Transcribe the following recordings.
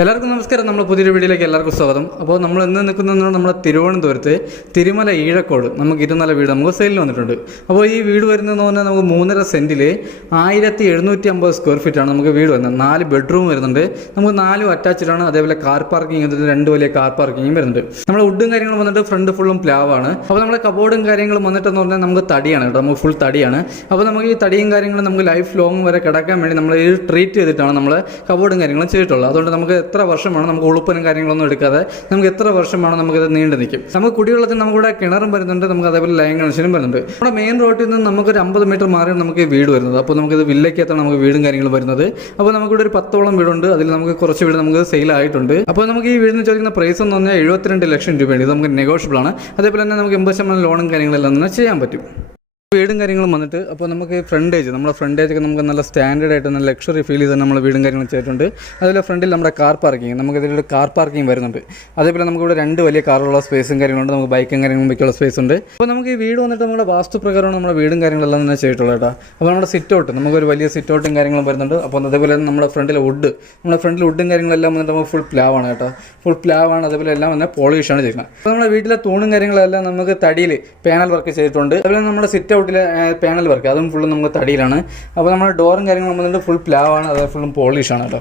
എല്ലാവർക്കും നമസ്കാരം. നമ്മൾ പുതിയൊരു വീഡിയോയിലേക്ക് എല്ലാവർക്കും സ്വാഗതം. അപ്പോൾ നമ്മൾ ഇന്ന് നിൽക്കുന്നത് നമ്മുടെ തിരുവനന്തപുരത്ത് തിരുമല ഈഴക്കോട് നമുക്ക് 2 വീട് നമുക്ക് സെയിലിന് വന്നിട്ടുണ്ട്. അപ്പോൾ ഈ വീട് വരുന്നതെന്ന് പറഞ്ഞാൽ നമുക്ക് 3.5 സെൻറ്റിൽ 1750 സ്ക്വയർ ഫീറ്റാണ് നമുക്ക് വീട് വരുന്നത്. 4 ബെഡ്റൂം വരുന്നുണ്ട്. നമുക്ക് 4 അറ്റാച്ച്ഡ് ആണ്. അതേപോലെ കാർ പാർക്കിംഗ് വന്നിട്ട് 2 വലിയ കാർ പാർക്കിങ്ങും വരുന്നുണ്ട്. നമ്മുടെ വുഡും കാര്യങ്ങളും വന്നിട്ട് ഫ്രണ്ട് ഫുള്ളും പ്ലാവാണ്. അപ്പോൾ നമ്മുടെ കബോർഡും കാര്യങ്ങളും വന്നിട്ടെന്ന് പറഞ്ഞാൽ നമുക്ക് തടിയാണ് കേട്ടോ. നമുക്ക് ഫുൾ തടിയാണ്. അപ്പോൾ നമുക്ക് ഈ തടിയും കാര്യങ്ങളും നമുക്ക് ലൈഫ് ലോങ് വരെ കിടക്കാൻ വേണ്ടി നമ്മൾ ഈ ട്രീറ്റ് ചെയ്തിട്ടാണ് നമ്മൾ കബോർഡും കാര്യങ്ങളും ചെയ്തിട്ടുള്ളത്. അതുകൊണ്ട് നമുക്ക് എത്ര വർഷമാണ് നമുക്ക് ഉളുപ്പനും കാര്യങ്ങളൊന്നും എടുക്കാതെ നമുക്ക് എത്ര വർഷമാണ് നമുക്കിത് നീണ്ടു നിൽക്കും. നമുക്ക് കുടിവെള്ളത്തിന് നമുക്കിവിടെ കിണറും വരുന്നുണ്ട്. നമുക്ക് അതേപോലെ ലൈൻ കണക്ഷനും വരുന്നുണ്ട്. നമ്മുടെ മെയിൻ റോഡിൽ നിന്ന് നമുക്കൊരു 50 മീറ്റർ മാറിയാണ് നമുക്ക് വീട് വരുന്നത്. അപ്പോൾ നമുക്കിത് വില്ലേക്കകത്താണ് നമുക്ക് വീടും കാര്യങ്ങളും വരുന്നത്. അപ്പോൾ നമുക്കിവിടെ ഒരു 10ഓളം വീടുണ്ട്. അതിൽ നമുക്ക് കുറച്ച് വീട് നമുക്ക് സെയിലായിട്ടുണ്ട്. അപ്പോൾ നമുക്ക് ഈ വീടിന് ചോദിക്കുന്ന പ്രൈസ് എന്ന് പറഞ്ഞാൽ 72 ലക്ഷം രൂപയാണ്. ഇത് നമുക്ക് നെഗോഷ്യബിൾ ആണ്. അതേപോലെ തന്നെ നമുക്ക് 80% ലോണും കാര്യങ്ങളെല്ലാം തന്നെ ചെയ്യാൻ പറ്റും. വീടും കാര്യങ്ങളും വന്നിട്ട് അപ്പോൾ നമുക്ക് നമ്മുടെ ഫ്രണ്ടേജൊക്കെ നമുക്ക് നല്ല സ്റ്റാൻഡേർഡ് ആയിട്ട് നല്ല ലക്ഷറി ഫീൽ ചെയ്ത് നമ്മൾ വീടും കാര്യങ്ങളും ചെയ്തിട്ടുണ്ട്. അതുപോലെ ഫ്രണ്ടിൽ നമ്മുടെ കാർ പാർക്കിംഗ് നമുക്ക് ഇതിലൊരു കാർ പാർക്കിംഗ് വരുന്നുണ്ട്. അതേപോലെ നമുക്കിവിടെ 2 വലിയ കാറുള്ള സ്പേസും കാര്യങ്ങളുണ്ട്. നമുക്ക് ബൈക്കും കാര്യങ്ങളും വയ്ക്കുള്ള സ്പേസ് ഉണ്ട്. അപ്പോൾ നമുക്ക് ഈ വീട് വന്നിട്ട് നമ്മുടെ വാസ്തുപ്രകാരമാണ് നമ്മുടെ വീടും കാര്യങ്ങളെല്ലാം തന്നെ ചെയ്തിട്ടുള്ളത് കേട്ടോ. അപ്പോൾ നമ്മുടെ സിറ്റ് ഔട്ട് നമുക്കൊരു വലിയ സിറ്റ് ഔട്ടും കാര്യങ്ങളും വരുന്നുണ്ട്. അപ്പോൾ അതേപോലെ നമ്മുടെ ഫ്രണ്ടിൽ വുഡും കാര്യങ്ങളെല്ലാം വന്നിട്ട് നമുക്ക് ഫുൾ പ്ലാവാണ് കേട്ടോ. ഫുൾ പ്ലാവാണ്. അതേപോലെ എല്ലാം തന്നെ പോളിഷാണ് ചെയ്യുന്നത്. അപ്പോൾ നമ്മുടെ വീട്ടിലെ തൂണും കാര്യങ്ങളെല്ലാം നമുക്ക് തടിയിൽ പാനൽ വർക്ക് ചെയ്തിട്ടുണ്ട്. അതുപോലെ നമ്മുടെ സിറ്റ് പാനൽ വർക്ക് അതും ഫുള്ളും നമുക്ക് തടിയിലാണ്. അപ്പോൾ നമ്മുടെ ഡോറും കാര്യങ്ങളും വന്നിട്ട് ഫുൾ പ്ലാവാണ്. അത് ഫുള്ളും പോളിഷാണ് കേട്ടോ.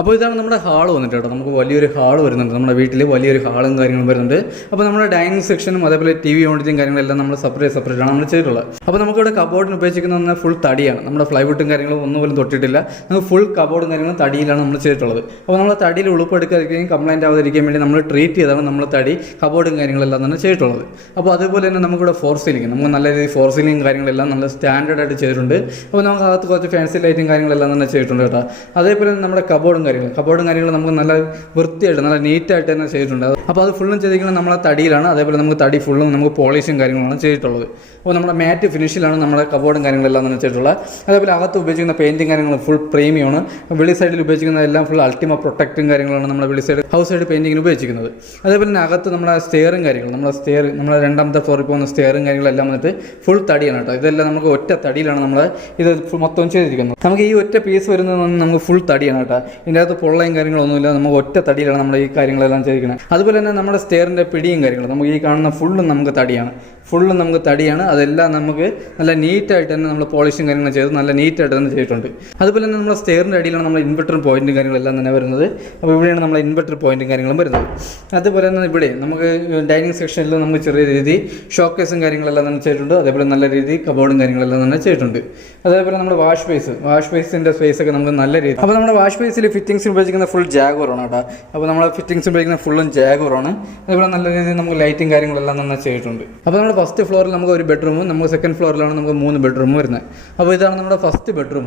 അപ്പോൾ ഇതാണ് നമ്മുടെ ഹാൾ വന്നിട്ട് കേട്ടോ. നമുക്ക് വലിയൊരു ഹാൾ വരുന്നുണ്ട്. നമ്മുടെ വീട്ടിൽ വലിയൊരു ഹാളും കാര്യങ്ങളും വരുന്നുണ്ട്. അപ്പോൾ നമ്മുടെ ഡൈനിങ് സെക്ഷനും അതേപോലെ TV യൂണിറ്റും കാര്യങ്ങളെല്ലാം നമ്മൾ സെപ്പറേറ്റ് ആണ് നമ്മൾ ചെയ്തിട്ടുള്ളത്. അപ്പോൾ നമുക്കിവിടെ കബോർഡിന് ഉപയോഗിച്ചിരിക്കുന്ന ഫുൾ തടിയാണ്. നമ്മുടെ ഫ്ലൈവുഡും കാര്യങ്ങളും ഒന്നുപോലും തൊട്ടിട്ടില്ല. നമുക്ക് ഫുൾ കബോർഡും കാര്യങ്ങളും തടിയിലാണ് നമ്മൾ ചെയ്തിട്ടുള്ളത്. അപ്പോൾ നമ്മൾ തടിയിൽ ഉളുപ്പെടുക്കാതിരിക്കുകയും കംപ്ലൈൻറ്റ് ആവാതിരിക്കാൻ വേണ്ടി നമ്മൾ ട്രീറ്റ് ചെയ്താണ് നമ്മൾ തടി കബോർഡും കാര്യങ്ങളെല്ലാം തന്നെ ചെയ്തിട്ടുള്ളത്. അപ്പോൾ അതുപോലെ തന്നെ നമുക്കിവിടെ ഫോർ സീലിംഗ് നമുക്ക് നല്ല രീതിയിൽ ഫോർ സീലിംഗ് കാര്യങ്ങളെല്ലാം നല്ല സ്റ്റാൻഡേർഡ് ആയിട്ട് ചെയ്തിട്ടുണ്ട്. അപ്പോൾ നമുക്ക് അകത്ത് കുറച്ച് ഫാൻസി ലൈറ്റും കാര്യങ്ങളെല്ലാം തന്നെ ചെയ്തിട്ടുണ്ട് കേട്ടോ. അതേപോലെ തന്നെ നമ്മുടെ കബോർഡും കാര്യങ്ങൾ നമുക്ക് നല്ല വൃത്തിയായിട്ട് നല്ല നീറ്റായിട്ട് തന്നെ ചെയ്തിട്ടുണ്ട്. അപ്പോൾ അത് ഫുള്ളും ചെയ്തിരിക്കുന്നത് നമ്മളെ തടിയിലാണ്. അതേപോലെ നമുക്ക് തടി ഫുള്ളും നമുക്ക് പോളിഷും കാര്യങ്ങളാണ് ചെയ്തിട്ടുള്ളത്. അപ്പോൾ നമ്മുടെ മാറ്റ് ഫിനിഷിലാണ് നമ്മുടെ കബോർഡും കാര്യങ്ങളെല്ലാം തന്നെ ചെയ്തിട്ടുള്ളത്. അതേപോലെ അകത്ത് ഉപയോഗിക്കുന്ന പെയിൻറ്റിങ് കാര്യങ്ങൾ ഫുൾ പ്രീമിയമാണ്. വെളി സൈഡിൽ ഉപയോഗിക്കുന്നതെല്ലാം ഫുൾ അൾട്ടിമ പ്രൊട്ടക്റ്റും കാര്യങ്ങളാണ് നമ്മുടെ വെളി സൈഡ് ഹൗസ് സൈഡ് പെയിൻറ്റിങ്ങിന് ഉപയോഗിക്കുന്നത്. അതേപോലെ തന്നെ അകത്ത് നമ്മുടെ സ്റ്റെയറും കാര്യങ്ങളും നമ്മുടെ 2ാമത്തെ ഫ്ലോറിൽ പോകുന്ന സ്റ്റെയറും കാര്യങ്ങളെല്ലാം വന്നിട്ട് ഫുൾ തടിയാണ് കേട്ടോ. ഇതെല്ലാം നമുക്ക് ഒറ്റ തടിയിലാണ് നമ്മൾ ഇത് മൊത്തം ചെയ്തിരിക്കുന്നത്. നമുക്ക് ഈ ഒറ്റ പീസ് വരുന്നത് നമുക്ക് ഫുൾ തടിയാണ് കേട്ടോ. ഇതിൻ്റെ അകത്ത് പൊള്ളയും കാര്യങ്ങളൊന്നുമില്ല. നമുക്ക് ഒറ്റ തടിയിലാണ് നമ്മൾ ഈ കാര്യങ്ങളെല്ലാം ചെയ്തിരിക്കുന്നത്. അതുപോലെ തന്നെ നമ്മുടെ സ്റ്റെയറിൻ്റെ പിടിയും കാര്യങ്ങളും നമുക്ക് ഈ കാണുന്ന ഫുള്ളും നമുക്ക് തടിയാണ്. അതെല്ലാം നമുക്ക് നല്ല നീറ്റായിട്ട് തന്നെ നമ്മൾ പോളിഷും കാര്യങ്ങളും ചെയ്ത് നല്ല നീറ്റായിട്ട് തന്നെ ചെയ്തിട്ടുണ്ട്. അതുപോലെ തന്നെ നമ്മുടെ സ്റ്റെയറിൻ്റെ അടിയിലാണ് നമ്മുടെ ഇൻവെർട്ടർ പോയിന്റും കാര്യങ്ങളെല്ലാം തന്നെ വരുന്നത്. അപ്പോൾ ഇവിടെയാണ് നമ്മുടെ ഇൻവെർട്ടർ പോയിന്റും കാര്യങ്ങളും വരുന്നത്. അതുപോലെ തന്നെ ഇവിടെ നമുക്ക് ഡൈനിങ് സെക്ഷനിൽ നമുക്ക് ചെറിയ രീതി ഷോക്കേസും കാര്യങ്ങളെല്ലാം തന്നെ ചെയ്തിട്ടുണ്ട്. അതേപോലെ നല്ല രീതി കബോർഡും കാര്യങ്ങളെല്ലാം തന്നെ ചെയ്തിട്ടുണ്ട്. അതേപോലെ നമ്മുടെ വാഷ് ബേസിൻ്റെ സ്പേസൊക്കെ നമുക്ക് നല്ല രീതി. അപ്പോൾ നമ്മുടെ വാഷ് ബേസിൽ ഫിറ്റിംഗ്സ് ഉപയോഗിക്കുന്ന ഫുൾ ജാഗോറാണ് കേട്ടോ. അപ്പോൾ നമ്മൾ ഫിറ്റിംഗ്സ് ഉപയോഗിക്കുന്ന ഫുള്ളും ജാഗോറാണ്. അതേപോലെ നല്ല രീതിയിൽ നമുക്ക് ലൈറ്റും കാര്യങ്ങളെല്ലാം തന്നെ ചെയ്തിട്ടുണ്ട്. അപ്പോൾ നമ്മുടെ ഫസ്റ്റ് ഫ്ലോറിൽ നമുക്ക് 1 ബെഡ്റൂമും നമുക്ക് സെക്കൻഡ് ഫ്ലോറിലാണ് നമുക്ക് 3 ബെഡ്റൂമും വരുന്നത്. അപ്പോൾ ഇതാണ് നമ്മുടെ ഫസ്റ്റ് ബെഡ്റൂം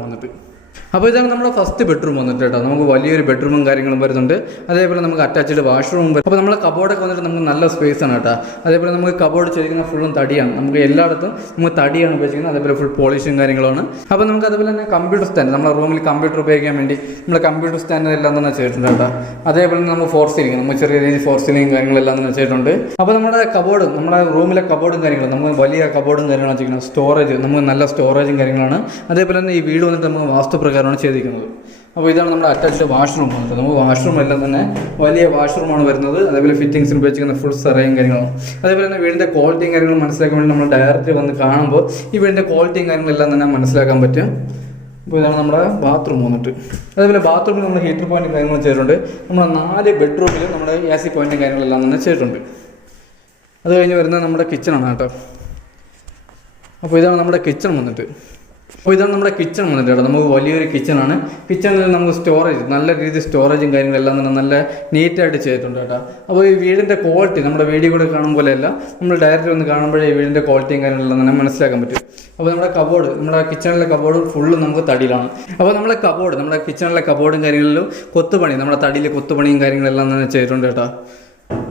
വന്നിട്ട് കേട്ടോ. നമുക്ക് വലിയൊരു ബെഡ്റൂമും കാര്യങ്ങളും വരുന്നുണ്ട്. അതേപോലെ നമുക്ക് അറ്റാച്ച്ഡ് വാഷ്റൂമും വരും. അപ്പോൾ നമ്മുടെ കബോർഡൊക്കെ വന്നിട്ട് നമുക്ക് നല്ല സ്പേസ് ആണ് കേട്ടോ. അതേപോലെ നമുക്ക് കബോർഡ് ചെയ്തിരിക്കുന്ന ഫുള്ളും തടിയാണ്. നമുക്ക് എല്ലായിടത്തും നമുക്ക് തടിയാണ് ഉപയോഗിക്കുന്നത്. അതേപോലെ ഫുൾ പോളിഷും കാര്യങ്ങളാണ്. അപ്പോൾ നമുക്ക് അതേപോലെ തന്നെ കമ്പ്യൂട്ടർ സ്റ്റാൻഡ് നമ്മുടെ റൂമിൽ കമ്പ്യൂട്ടർ ഉപയോഗിക്കാൻ വേണ്ടി നമ്മൾ കമ്പ്യൂട്ടർ സ്റ്റാൻഡ് എല്ലാം തന്നെ ചെയ്തിട്ടുണ്ട് കേട്ടോ. അതേപോലെ നമുക്ക് ഫോർ സീലിംഗ് നമുക്ക് ചെറിയ രീതിയിൽ ഫോർ സീലിംഗ് കാര്യങ്ങളെല്ലാം തന്നെ ചെയ്തിട്ടുണ്ട്. അപ്പോൾ നമ്മുടെ റൂമിലെ കബോർഡും കാര്യങ്ങളും നമുക്ക് വലിയ കബോർഡും കാര്യങ്ങളാണ് ചെയ്യുന്നത്. സ്റ്റോറേജ് നമുക്ക് നല്ല സ്റ്റോറേജും കാര്യങ്ങളാണ്. അതേപോലെ തന്നെ ഈ വീട് വന്നിട്ട് നമുക്ക് വാസ്തുപ്രകാരമാണ് ചെയ്തിരിക്കുന്നത്. അപ്പോൾ ഇതാണ് നമ്മുടെ അറ്റാച്ച്ഡ് വാഷ്റൂം വന്നിട്ട്. നമുക്ക് വാഷ്റൂം എല്ലാം തന്നെ വലിയ വാഷ്റൂമാണ് വരുന്നത്. അതേപോലെ ഫിറ്റിംഗ്സിന് ഉപയോഗിക്കുന്ന ഫുൾ സെറയും കാര്യങ്ങളും. അതേപോലെ തന്നെ വീടിൻ്റെ ക്വാളിറ്റിയും കാര്യങ്ങളും മനസ്സിലാക്കാൻ വേണ്ടി നമ്മൾ ഡയറക്റ്റ് വന്ന് കാണുമ്പോൾ ഈ വീടിൻ്റെ ക്വാളിറ്റിയും കാര്യങ്ങളെല്ലാം തന്നെ മനസ്സിലാക്കാൻ പറ്റും. അപ്പോൾ ഇതാണ് നമ്മുടെ ബാത്റൂം വന്നിട്ട്. അതേപോലെ ബാത്റൂമിൽ നമ്മൾ ഹീറ്റർ പോയിൻറ്റും കാര്യങ്ങളും ചെയ്തിട്ടുണ്ട്. നമ്മുടെ 4 ബെഡ്റൂമിൽ നമ്മുടെ AC പോയിൻറ്റും കാര്യങ്ങളെല്ലാം തന്നെ ചെയ്തിട്ടുണ്ട്. അത് കഴിഞ്ഞ് വരുന്നത് നമ്മുടെ കിച്ചണാണ് കേട്ടോ. അപ്പോൾ ഇതാണ് നമ്മുടെ കിച്ചൺ വന്നിട്ട് കേട്ടോ. നമുക്ക് വലിയൊരു കിച്ചണാണ്. കിച്ചണിൽ നമുക്ക് സ്റ്റോറേജ് നല്ല രീതിയിൽ സ്റ്റോറേജും കാര്യങ്ങളെല്ലാം തന്നെ നല്ല നീറ്റായിട്ട് ചെയ്തിട്ടുണ്ട് കേട്ടോ. അപ്പോൾ ഈ വീടിൻ്റെ ക്വാളിറ്റി നമ്മുടെ വീഡിയോ കൂടെ കാണുമ്പോഴല്ല നമ്മൾ ഡയറക്റ്റ് വന്ന് കാണുമ്പോഴേ ഈ വീടിൻ്റെ ക്വാളിറ്റിയും കാര്യങ്ങളെല്ലാം തന്നെ മനസ്സിലാക്കാൻ പറ്റും. അപ്പോൾ നമ്മുടെ കിച്ചണിലെ കബോർഡ് ഫുള്ള് നമുക്ക് തടിയിലാണ്. അപ്പോൾ നമ്മുടെ കിച്ചണിലെ കബോർഡും കാര്യങ്ങളിലും കൊത്തുപണി നമ്മുടെ തടിയിൽ കൊത്തുപണിയും കാര്യങ്ങളെല്ലാം തന്നെ ചെയ്തിട്ടുണ്ട് കേട്ടോ.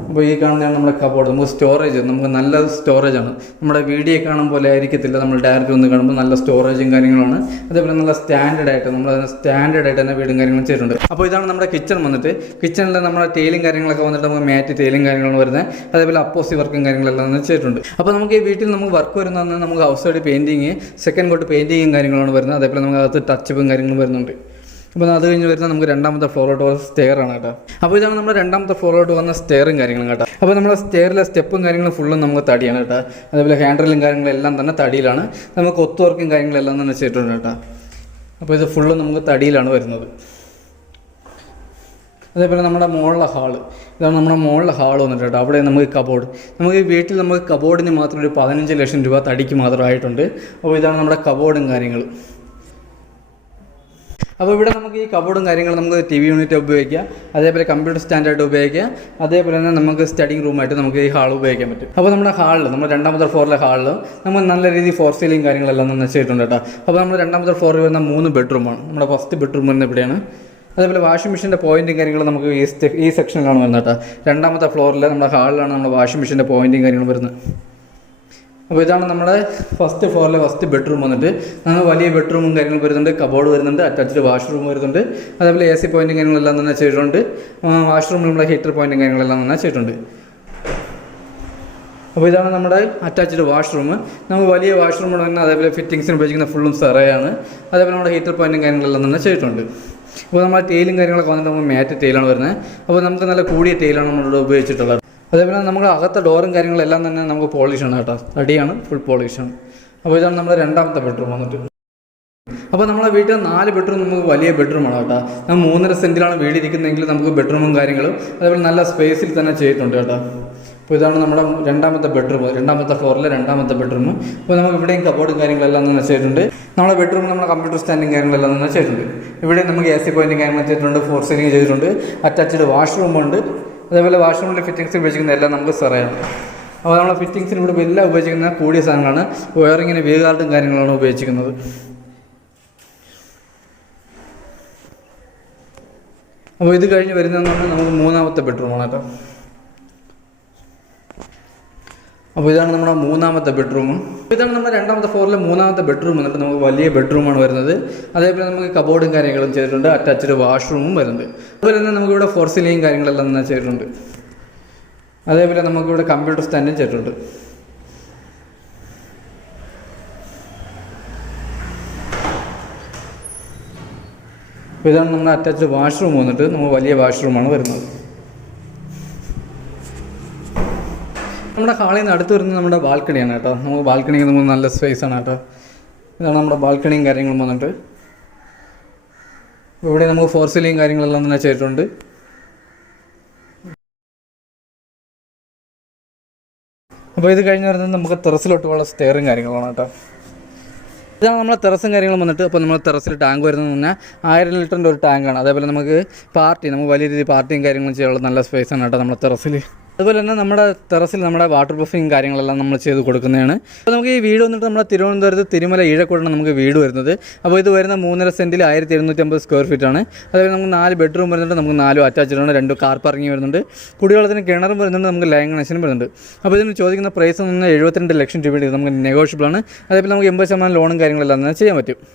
അപ്പോൾ ഈ കാണുന്നതാണ് നമ്മുടെ കബോർഡ്. നമുക്ക് സ്റ്റോറേജ് നമുക്ക് നല്ല സ്റ്റോറേജാണ്. നമ്മുടെ വീഡിയോ കാണും പോലെ ആയിരിക്കത്തില്ല. നമ്മൾ ഡയറക്റ്റ് ഒന്ന് കാണുമ്പോൾ നല്ല സ്റ്റോറേജും കാര്യങ്ങളാണ്. അതേപോലെ നല്ല സ്റ്റാൻഡേർഡായിട്ട് തന്നെ വീടും കാര്യങ്ങളും ചെയ്തിട്ടുണ്ട്. അപ്പോൾ ഇതാണ് നമ്മുടെ കിച്ചൺ വന്നിട്ട്. കിച്ചണിൽ നമ്മുടെ ടൈലും കാര്യങ്ങളൊക്കെ വന്നിട്ട് നമുക്ക് മാറ്റ് ടൈലും കാര്യങ്ങളും വരുന്നത്. അതേപോലെ അപ്പോസി വർക്കും കാര്യങ്ങളെല്ലാം ചെയ്തിട്ടുണ്ട്. അപ്പോൾ നമുക്ക് ഈ വീട്ടിൽ നമുക്ക് വർക്ക് വരുന്നതെന്ന് നമുക്ക് outside painting second coat പെയിൻറ്റിങ്ങും കാര്യങ്ങളാണ് വരുന്നത്. അതേപോലെ നമുക്ക് അകത്ത് ടച്ചപ്പും കാര്യങ്ങളും വരുന്നുണ്ട്. അപ്പോൾ അത് കഴിഞ്ഞ് വരുന്നത് നമുക്ക് രണ്ടാമത്തെ ഫ്ലോറിലോട്ട് പോകുന്ന സ്റ്റെയറാണ് കേട്ടോ. അപ്പോൾ ഇതാണ് നമ്മുടെ രണ്ടാമത്തെ ഫ്ലോറിലോട്ട് പോകുന്ന സ്റ്റെയറും കാര്യങ്ങളും കേട്ടോ. അപ്പോൾ നമ്മുടെ സ്റ്റെയറിലെ സ്റ്റെപ്പും കാര്യങ്ങളും ഫുള്ളും നമുക്ക് തടിയാണ് കേട്ടോ. അതേപോലെ ഹാൻഡിലും കാര്യങ്ങളെല്ലാം തന്നെ തടിയിലാണ്. നമുക്ക് കൊത്തുവർക്കും കാര്യങ്ങളെല്ലാം തന്നെ ചെയ്തിട്ടുണ്ട് കേട്ടോ. അപ്പോൾ ഇത് ഫുള്ളും നമുക്ക് തടിയിലാണ് വരുന്നത്. അതേപോലെ നമ്മുടെ മുകളിലെ ഹാള്, ഇതാണ് നമ്മുടെ മുകളിലെ ഹാൾ വന്നിട്ട് കേട്ടോ. അവിടെ നമുക്ക് കബോർഡ്, നമുക്ക് ഈ വീട്ടിൽ നമുക്ക് കബോർഡിന് മാത്രം ഒരു 15 ലക്ഷം രൂപ തടിക്ക് മാത്രമായിട്ടുണ്ട്. അപ്പോൾ ഇതാണ് നമ്മുടെ കബോർഡും കാര്യങ്ങളും. അപ്പോൾ ഇവിടെ നമുക്ക് ഈ കബോർഡും കാര്യങ്ങളും നമുക്ക് TV യൂണിറ്റ് ഉപയോഗിക്കാം, അതേപോലെ കമ്പ്യൂട്ടർ സ്റ്റാൻഡായിട്ട് ഉപയോഗിക്കാം, അതേപോലെ തന്നെ നമുക്ക് സ്റ്റഡിങ് റൂമായിട്ട് നമുക്ക് ഈ ഹാൾ ഉപയോഗിക്കാൻ പറ്റും. അപ്പോൾ നമ്മുടെ ഹാളിൽ, നമ്മുടെ രണ്ടാമത്തെ ഫ്ലോറിലെ ഹാളിൽ നമ്മൾ നല്ല രീതിയിൽ ഫോർ സീലിംഗ് കാര്യങ്ങളെല്ലാം നമ്മൾ ചെയ്തിട്ടുണ്ട് കേട്ടോ. അപ്പോൾ നമ്മുടെ രണ്ടാമത്തെ ഫ്ലോറിൽ വരുന്ന 3 ബെഡ്റൂമാണ്. നമ്മുടെ ഫസ്റ്റ് ബെഡ്റൂം വരുന്നത് ഇവിടെയാണ്. അതേപോലെ വാഷിംഗ് മെഷീൻ്റെ പോയിൻറ്റും കാര്യങ്ങളും നമുക്ക് ഈ സെക്ഷനിലാണ് വരുന്നത് കേട്ടോ. രണ്ടാമത്തെ ഫ്ലോറിൽ നമ്മുടെ ഹാളിലാണ് നമ്മുടെ വാഷിംഗ് മെഷീൻ്റെ പോയിൻറ്റും കാര്യങ്ങളും വരുന്നത്. അപ്പോൾ ഇതാണ് നമ്മുടെ ഫസ്റ്റ് ഫ്ലോറിലെ ഫസ്റ്റ് ബെഡ്റൂം വന്നിട്ട്. നമുക്ക് വലിയ ബെഡ്റൂമും കാര്യങ്ങളും വരുന്നുണ്ട്, കബോർഡ് വരുന്നുണ്ട്, അറ്റാച്ച്ഡ് വാഷ്റൂം വരുന്നുണ്ട്, അതേപോലെ AC പോയിൻറ്റും കാര്യങ്ങളെല്ലാം തന്നെ ചെയ്തിട്ടുണ്ട്. വാഷ്റൂമിൽ നമ്മുടെ ഹീറ്റർ പോയിൻറ്റും കാര്യങ്ങളെല്ലാം തന്നെ ചെയ്തിട്ടുണ്ട്. അപ്പോൾ ഇതാണ് നമ്മുടെ അറ്റാച്ച്ഡ് വാഷ്റൂം. നമുക്ക് വലിയ വാഷ്റൂം തന്നെ, അതേപോലെ ഫിറ്റിങ്സിന് ഉപയോഗിക്കുന്ന ഫുള്ളും സെറയാണ്. അതേപോലെ നമ്മുടെ ഹീറ്റർ പോയിൻറ്റും കാര്യങ്ങളെല്ലാം തന്നെ ചെയ്തിട്ടുണ്ട്. അപ്പോൾ നമ്മുടെ ടൈലും കാര്യങ്ങളൊക്കെ വന്നിട്ട് നമുക്ക് മാറ്റ് ടൈലാണ് വരുന്നത്. അപ്പോൾ നമുക്ക് നല്ല കൂടിയ ടൈലാണ് നമ്മളിവിടെ ഉപയോഗിച്ചിട്ടുള്ളത്. അതേപോലെ നമ്മുടെ അകത്തെ ഡോറും കാര്യങ്ങളെല്ലാം തന്നെ നമുക്ക് പോളിഷാണ് കേട്ടോ, തടിയാണ്, ഫുൾ പോളിഷാണ്. അപ്പോൾ ഇതാണ് നമ്മുടെ രണ്ടാമത്തെ ബെഡ്റൂം വന്നിട്ട്. അപ്പോൾ നമ്മളെ വീട്ടിൽ 4 ബെഡ്റൂം നമുക്ക് വലിയ ബെഡ്റൂമാണ് കേട്ടോ. നമ്മൾ 3.5 സെൻറ്റിലാണ് വീടിരിക്കുന്നതെങ്കിൽ നമുക്ക് ബെഡ്റൂമും കാര്യങ്ങളും അതേപോലെ നല്ല സ്പേസിൽ തന്നെ ചെയ്തിട്ടുണ്ട് കേട്ടോ. അപ്പോൾ ഇതാണ് നമ്മുടെ രണ്ടാമത്തെ ബെഡ്റൂം, രണ്ടാമത്തെ ഫ്ലോറിലെ രണ്ടാമത്തെ ബെഡ്റൂം. അപ്പോൾ നമുക്ക് ഇവിടെയും കബോർഡും കാര്യങ്ങളെല്ലാം തന്നെ ചെയ്തിട്ടുണ്ട്. നമ്മുടെ ബെഡ്റൂമിൽ നമ്മുടെ കമ്പ്യൂട്ടർ സ്റ്റാൻഡും കാര്യങ്ങളെല്ലാം തന്നെ ചെയ്തിട്ടുണ്ട്. ഇവിടെ നമുക്ക് AC പോയിൻറ്റും കാര്യങ്ങൾ ചെയ്തിട്ടുണ്ട്, ഫോർ സീലിംഗ് ചെയ്തിട്ടുണ്ട്, അറ്റാച്ച്ഡ് വാഷ്റൂമുണ്ട്. അതേപോലെ വാഷ്റൂമിൽ ഫിറ്റിങ്സ് ഉപയോഗിക്കുന്ന എല്ലാം നമുക്ക് സെറയാണ്. അപ്പോൾ നമ്മളെ ഫിറ്റിങ്സിന് ഇവിടെ എല്ലാം ഉപയോഗിക്കുന്ന കൂടിയ സാധനങ്ങളാണ്. വയറിങ്ങിന് വി ഗാർഡും കാര്യങ്ങളാണ് ഉപയോഗിക്കുന്നത്. അപ്പോൾ ഇത് കഴിഞ്ഞ് വരുന്നതെന്ന് പറഞ്ഞാൽ നമുക്ക് 3ാമത്തെ ബെഡ്റൂമാണ് കേട്ടോ. അപ്പോൾ ഇതാണ് നമ്മുടെ 3ാമത്തെ ബെഡ്റൂം. ഇതാണ് നമ്മുടെ രണ്ടാമത്തെ ഫ്ലോറിലെ 3ാമത്തെ ബെഡ്റൂം എന്നിട്ട് നമുക്ക് വലിയ ബെഡ്റൂമാണ് വരുന്നത്. അതേപോലെ നമുക്ക് കബോർഡും കാര്യങ്ങളും ചെയ്തിട്ടുണ്ട്, അറ്റാച്ച്ഡ് വാഷ്റൂമും വരുന്നുണ്ട്. അതുപോലെ തന്നെ നമുക്കിവിടെ ഫോർ സീലിംഗ് കാര്യങ്ങളെല്ലാം തന്നെ ചെയ്തിട്ടുണ്ട്. അതേപോലെ നമുക്കിവിടെ കമ്പ്യൂട്ടർ സ്റ്റാൻഡും ചെയ്തിട്ടുണ്ട്. അപ്പോൾ ഇതാണ് നമ്മുടെ അറ്റാച്ച്ഡ് വാഷ്റൂം വന്നിട്ട് നമുക്ക് വലിയ വാഷ്റൂമാണ് വരുന്നത്. നമ്മുടെ ഹാളിൽ നിന്ന് അടുത്ത് വരുന്നത് നമ്മുടെ ബാൽക്കണിയാണ് കേട്ടോ. നമുക്ക് ബാൽക്കണിക്ക് നമുക്ക് നല്ല സ്പേസാണ് കേട്ടോ. ഇതാണ് നമ്മുടെ ബാൽക്കണിയും കാര്യങ്ങളും വന്നിട്ട്. ഇവിടെ നമുക്ക് ഫോർ സീലിംഗ് കാര്യങ്ങളെല്ലാം തന്നെ ചെയ്തിട്ടുണ്ട്. അപ്പോൾ ഇത് കഴിഞ്ഞ് വരുന്നത് നമുക്ക് ടെറസിലോട്ടുള്ള സ്റ്റെയറും കാര്യങ്ങളാണ് കേട്ടോ. ഇതാണ് നമ്മളെ ടെറസും കാര്യങ്ങളും വന്നിട്ട്. അപ്പോൾ നമ്മൾ ടെറസിൽ ടാങ്ക് വരുന്നതെന്ന് പറഞ്ഞാൽ 1000 ലിറ്ററിൻ്റെ ഒരു ടാങ്കാണ്. അതേപോലെ നമുക്ക് വലിയ രീതിയിൽ പാർട്ടിയും കാര്യങ്ങളും ചെയ്യാനുള്ള നല്ല സ്പേസാണ് കേട്ടോ നമ്മുടെ ടെറസിൽ. അതുപോലെ തന്നെ നമ്മുടെ ടെറസിൽ നമ്മുടെ വാട്ടർ പ്രൂഫിങ് കാര്യങ്ങളെല്ലാം നമ്മൾ ചെയ്ത് കൊടുക്കുന്നതാണ്. അപ്പോൾ നമുക്ക് ഈ വീട് വന്നിട്ട് നമ്മുടെ തിരുവനന്തപുരത്ത് തിരുമല ഈഴക്കോടാണ് നമുക്ക് വീട് വരുന്നത്. അപ്പോൾ ഇത് വരുന്ന 3.5 സെൻറ്റിൽ 1750 സ്ക്വയർ ഫീറ്റാണ്. അതുപോലെ നമുക്ക് 4 ബെഡ്റൂം വരുന്നുണ്ട്, നമുക്ക് 4 അറ്റാച്ച്ഡാണ്, 2 കാർ പാർക്കിംഗ് വരുന്നുണ്ട്, കുടിവെള്ളത്തിന് കിണറും വരുന്നുണ്ട്, നമുക്ക് ലൈൻ കണക്ഷനും വരുന്നുണ്ട്. അപ്പോൾ ഇതിന് ചോദിക്കുന്ന പ്രൈസ് എന്ന് പറഞ്ഞാൽ 72 ലക്ഷം രൂപയുടെ നമുക്ക് നെഗോഷ്യബിൾ ആണ്. അതേപോലെ നമുക്ക് 80% ലോണും കാര്യങ്ങളെല്ലാം തന്നെ ചെയ്യാൻ പറ്റും.